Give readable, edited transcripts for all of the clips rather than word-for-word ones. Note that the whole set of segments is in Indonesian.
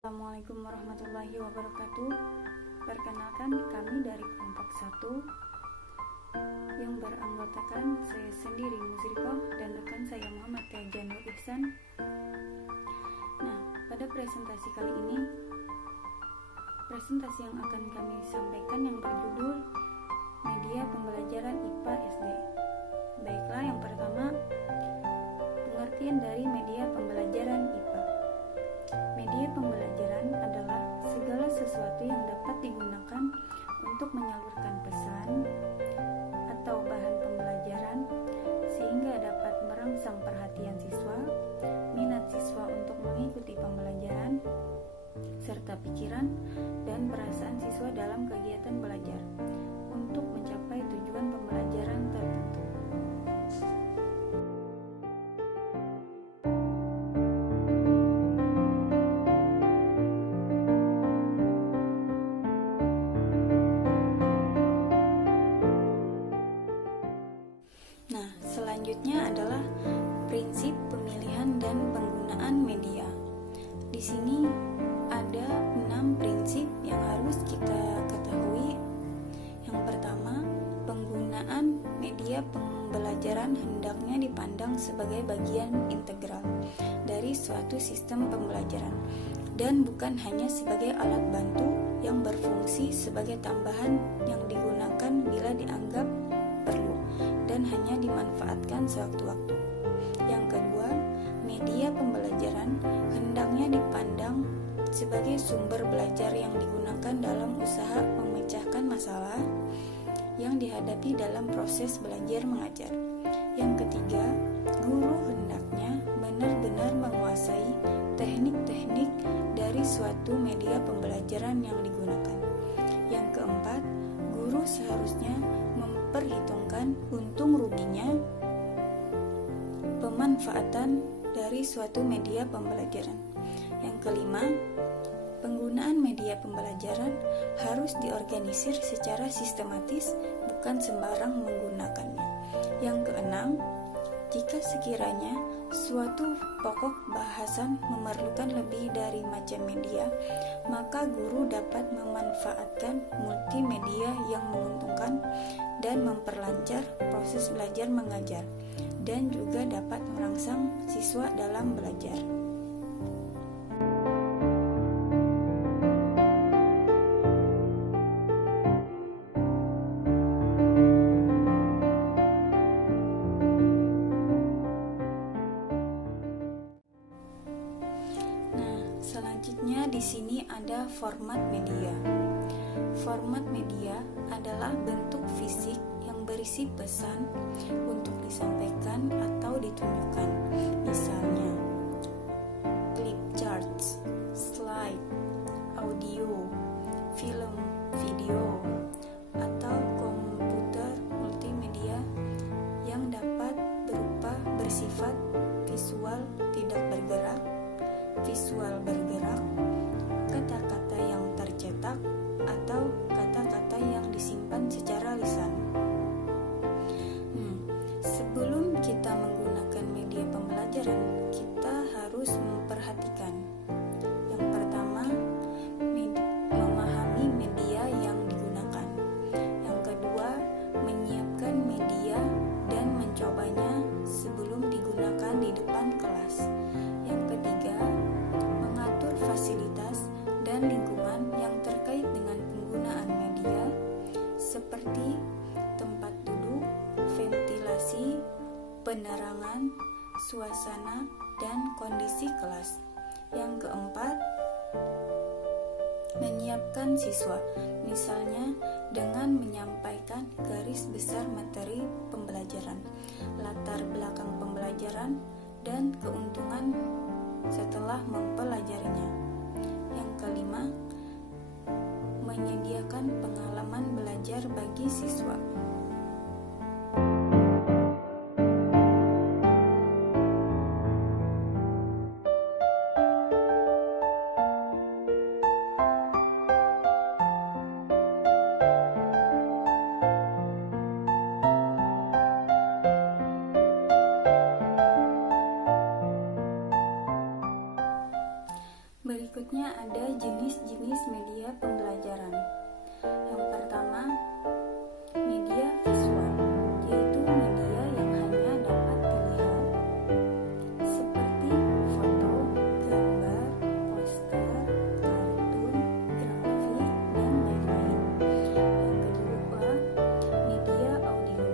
Assalamualaikum warahmatullahi wabarakatuh. Perkenalkan, kami dari kelompok 1 yang beranggotakan saya sendiri Muzrikoh dan rekan saya Muhammad Tejanul Ihsan. Nah, pada presentasi kali ini, presentasi yang akan kami sampaikan yang berjudul Media Pembelajaran IPA SD. Baiklah, yang pertama, pengertian dari media pembelajaran IPA. Media pembelajaran adalah segala sesuatu yang dapat digunakan untuk menyalurkan pesan atau bahan pembelajaran sehingga dapat merangsang perhatian siswa, minat siswa untuk mengikuti pembelajaran, serta pikiran dan perasaan siswa dalam kegiatan belajar untuk mencapai tujuan pembelajaran tertentu. Nah, selanjutnya adalah prinsip pemilihan dan penggunaan media. Di sini ada 6 prinsip yang harus kita ketahui. Yang pertama, penggunaan media pembelajaran hendaknya dipandang sebagai bagian integral dari suatu sistem pembelajaran dan bukan hanya sebagai alat bantu yang berfungsi sebagai tambahan yang digunakan bila dianggap perlu dan hanya dimanfaatkan sewaktu-waktu. Yang kedua, media pembelajaran hendaknya dipandang sebagai sumber belajar yang digunakan dalam usaha memecahkan masalah yang dihadapi dalam proses belajar mengajar. Yang ketiga, guru hendaknya benar-benar menguasai teknik-teknik dari suatu media pembelajaran yang digunakan. Yang keempat, guru seharusnya memperhitungkan untung ruginya pemanfaatan dari suatu media pembelajaran. Yang kelima, penggunaan media pembelajaran harus diorganisir secara sistematis, bukan sembarang menggunakannya. Yang keenam, jika sekiranya suatu pokok bahasan memerlukan lebih dari macam media, maka guru dapat memanfaatkan multimedia yang menguntungkan dan memperlancar proses belajar mengajar, dan juga dapat merangsang siswa dalam belajar. Selanjutnya di sini ada format media. Format media adalah bentuk fisik yang berisi pesan untuk disampaikan atau ditunjukkan. Misalnya, clip charts, slide, audio, film, video, atau komputer multimedia yang dapat bersifat visual tidak bergerak, visual bergerak, kata-kata yang tercetak, atau kata-kata yang disimpan secara lisan. Sebelum kita menggunakan media pembelajaran, kita harus memperhatikan. Yang pertama, memahami media yang digunakan. Yang kedua, menyiapkan media dan mencobanya sebelum digunakan di depan kelas. Yang ketiga, mengatur fasilitas dan lingkungan yang terkait dengan penggunaan media seperti tempat duduk, ventilasi, penerangan, suasana, dan kondisi kelas. Yang keempat, menyiapkan siswa, misalnya dengan menyampaikan garis besar materi pembelajaran, latar belakang pembelajaran, dan keuntungan setelah mempelajarinya. Yang kelima, menyediakan pengalaman belajar bagi siswa. Berikutnya ada ada jenis-jenis media pembelajaran. Yang pertama, media visual, yaitu media yang hanya dapat dilihat seperti foto, gambar, poster, kartun, grafik, dan lain-lain. Yang kedua, media audio,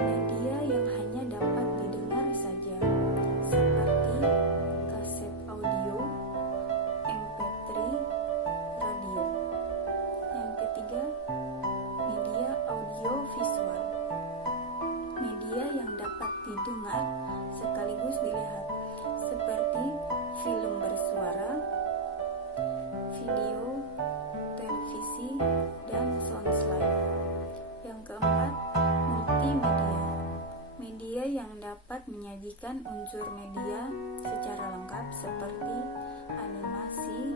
media yang hanya dapat didengar saja seperti kaset audio, MP3, radio. Yang ketiga, media audio visual, media yang dapat didengar sekaligus dilihat seperti film bersuara, video, televisi, dan soundslide. Yang keempat, multimedia, media yang dapat menyajikan unsur media secara lengkap seperti animasi.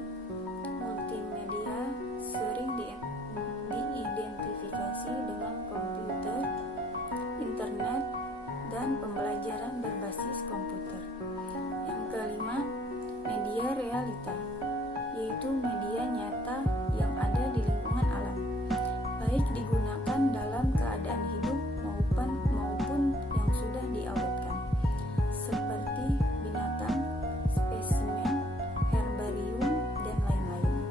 Multimedia sering diidentifikasi dengan komputer, internet, dan pembelajaran berbasis komputer. Yang kelima, media realita, yaitu media nyata yang ada di lingkungan alam, baik digunakan dalam keadaan hidup maupun yang sudah diawetkan, seperti binatang, spesimen, herbarium, dan lain-lain.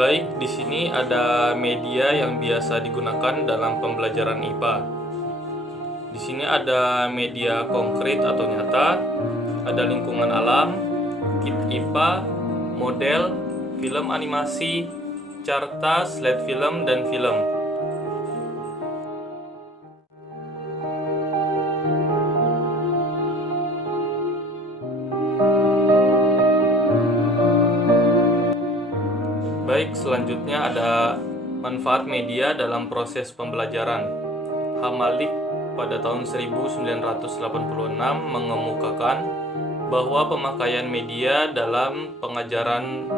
Baik, di sini ada media yang biasa digunakan dalam pembelajaran IPA. Di sini ada media konkret atau nyata, ada lingkungan alam, kit IPA, model, film animasi, carta, slide film, dan film. Baik, selanjutnya ada manfaat media dalam proses pembelajaran. Hamalik pada tahun 1986 mengemukakan bahwa pemakaian media dalam pengajaran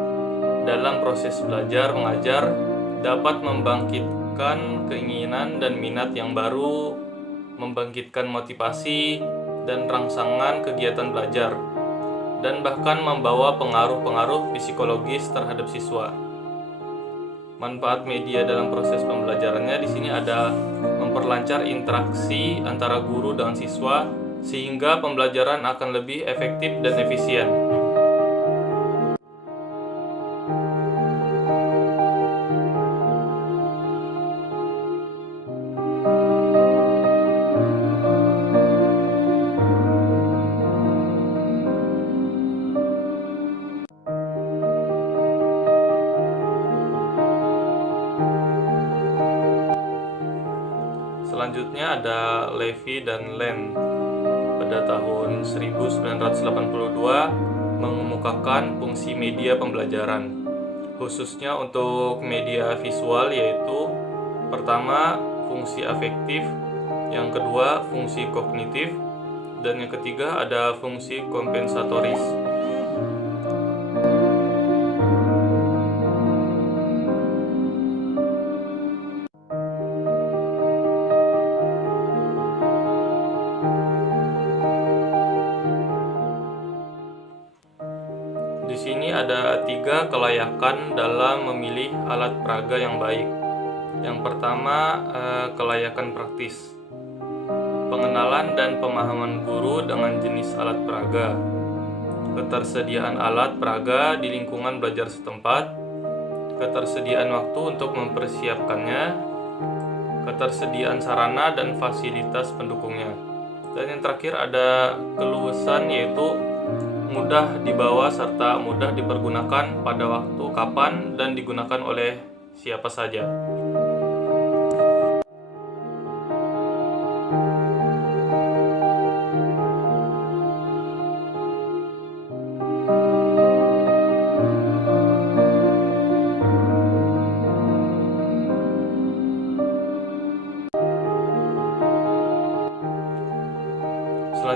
dalam proses belajar mengajar dapat membangkitkan keinginan dan minat yang baru, membangkitkan motivasi dan rangsangan kegiatan belajar, dan bahkan membawa pengaruh-pengaruh psikologis terhadap siswa. Manfaat media dalam proses pembelajarannya di sini ada memperlancar interaksi antara guru dengan siswa sehingga pembelajaran akan lebih efektif dan efisien. Selanjutnya ada Levy dan Len pada tahun 1982 mengemukakan fungsi media pembelajaran, khususnya untuk media visual, yaitu pertama fungsi afektif, yang kedua fungsi kognitif, dan yang ketiga ada fungsi kompensatoris. Di sini ada 3 kelayakan dalam memilih alat peraga yang baik. Yang pertama, kelayakan praktis. Pengenalan dan pemahaman guru dengan jenis alat peraga. Ketersediaan alat peraga di lingkungan belajar setempat. Ketersediaan waktu untuk mempersiapkannya. Ketersediaan sarana dan fasilitas pendukungnya. Dan yang terakhir ada keluasan, yaitu mudah dibawa serta mudah dipergunakan pada waktu kapan dan digunakan oleh siapa saja.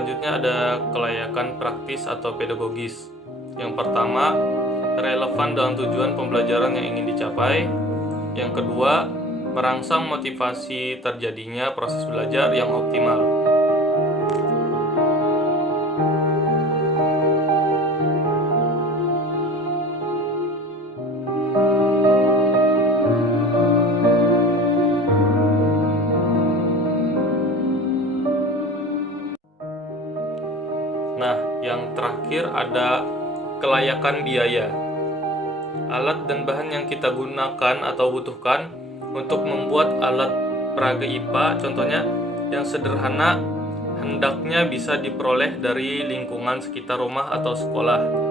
selanjutnya ada kelayakan praktis atau pedagogis. Yang pertama, relevan dalam tujuan pembelajaran yang ingin dicapai. Yang kedua, merangsang motivasi terjadinya proses belajar yang optimal. Nah, yang terakhir ada kelayakan biaya. Alat dan bahan yang kita gunakan atau butuhkan untuk membuat alat peraga IPA, contohnya yang sederhana, hendaknya bisa diperoleh dari lingkungan sekitar rumah atau sekolah.